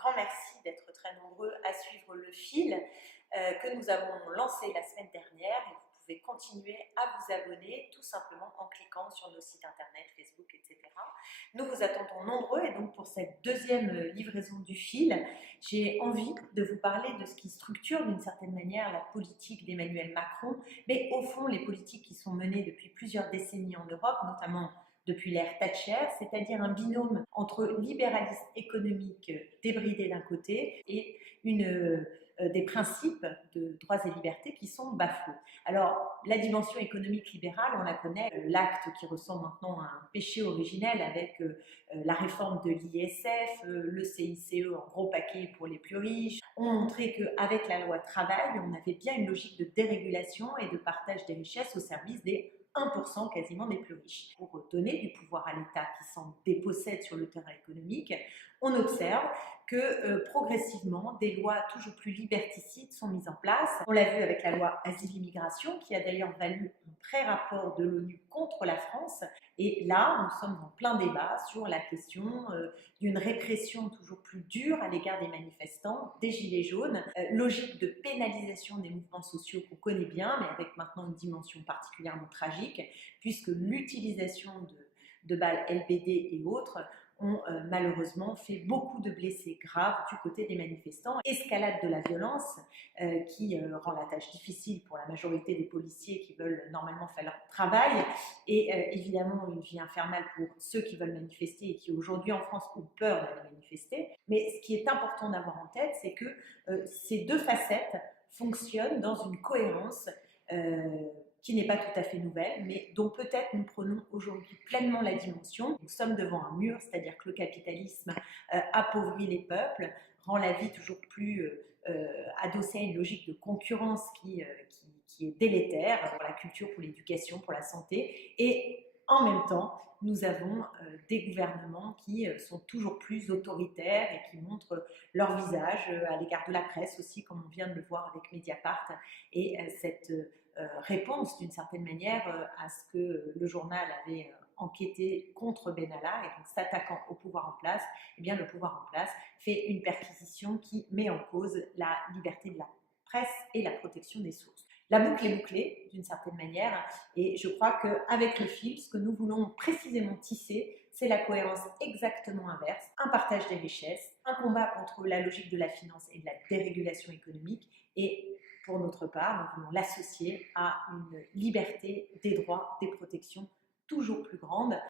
grand merci d'être très nombreux à suivre le fil que nous avons lancé la semaine dernière. Et vous pouvez continuer à vous abonner tout simplement en cliquant sur nos sites internet, Facebook, etc. Nous vous attendons nombreux et donc pour cette deuxième livraison du fil, j'ai envie de vous parler de ce qui structure d'une certaine manière la politique d'Emmanuel Macron, mais au fond les politiques qui sont menées depuis plusieurs décennies en Europe, notamment depuis l'ère Thatcher, c'est-à-dire un binôme entre libéralisme économique débridé d'un côté et des principes de droits et libertés qui sont bafoués. Alors, la dimension économique libérale, on la connaît, l'acte qui ressemble maintenant à un péché originel avec la réforme de l'ISF, le CICE en gros paquet pour les plus riches, ont montré qu'avec la loi travail, on avait bien une logique de dérégulation et de partage des richesses au service des 1% quasiment des plus riches. Pour donner du pouvoir à l'État qui s'en dépossède sur le terrain économique, on observe que progressivement, des lois toujours plus liberticides sont mises en place. On l'a vu avec la loi Asile-Immigration, qui a d'ailleurs valu un pré-rapport de l'ONU contre la France. Et là, nous sommes en plein débat sur la question d'une répression toujours plus dure à l'égard des manifestants, des gilets jaunes, logique de pénalisation des mouvements sociaux qu'on connaît bien, mais avec maintenant une dimension particulièrement tragique, puisque l'utilisation de balles LBD et autres ont malheureusement fait beaucoup de blessés graves du côté des manifestants. Escalade de la violence qui rend la tâche difficile pour la majorité des policiers qui veulent normalement faire leur travail et évidemment une vie infernale pour ceux qui veulent manifester et qui aujourd'hui en France ont peur d'aller manifester. Mais ce qui est important d'avoir en tête, c'est que ces deux facettes fonctionnent dans une cohérence qui n'est pas tout à fait nouvelle, mais dont peut-être nous prenons aujourd'hui pleinement la dimension. Nous sommes devant un mur, c'est-à-dire que le capitalisme appauvrit les peuples, rend la vie toujours plus adossée à une logique de concurrence qui est délétère pour la culture, pour l'éducation, pour la santé. Et en même temps, nous avons des gouvernements qui sont toujours plus autoritaires et qui montrent leur visage à l'égard de la presse aussi, comme on vient de le voir avec Mediapart. Et cette réponse d'une certaine manière à ce que le journal avait enquêté contre Benalla et donc s'attaquant au pouvoir en place, eh bien le pouvoir en place fait une perquisition qui met en cause la liberté de la presse et la protection des sources. La boucle est bouclée d'une certaine manière et je crois qu'avec le fil, ce que nous voulons précisément tisser, c'est la cohérence exactement inverse, un partage des richesses, un combat contre la logique de la finance et de la dérégulation économique et pour notre part, nous voulons l'associer à une liberté des droits, des protections toujours plus grande.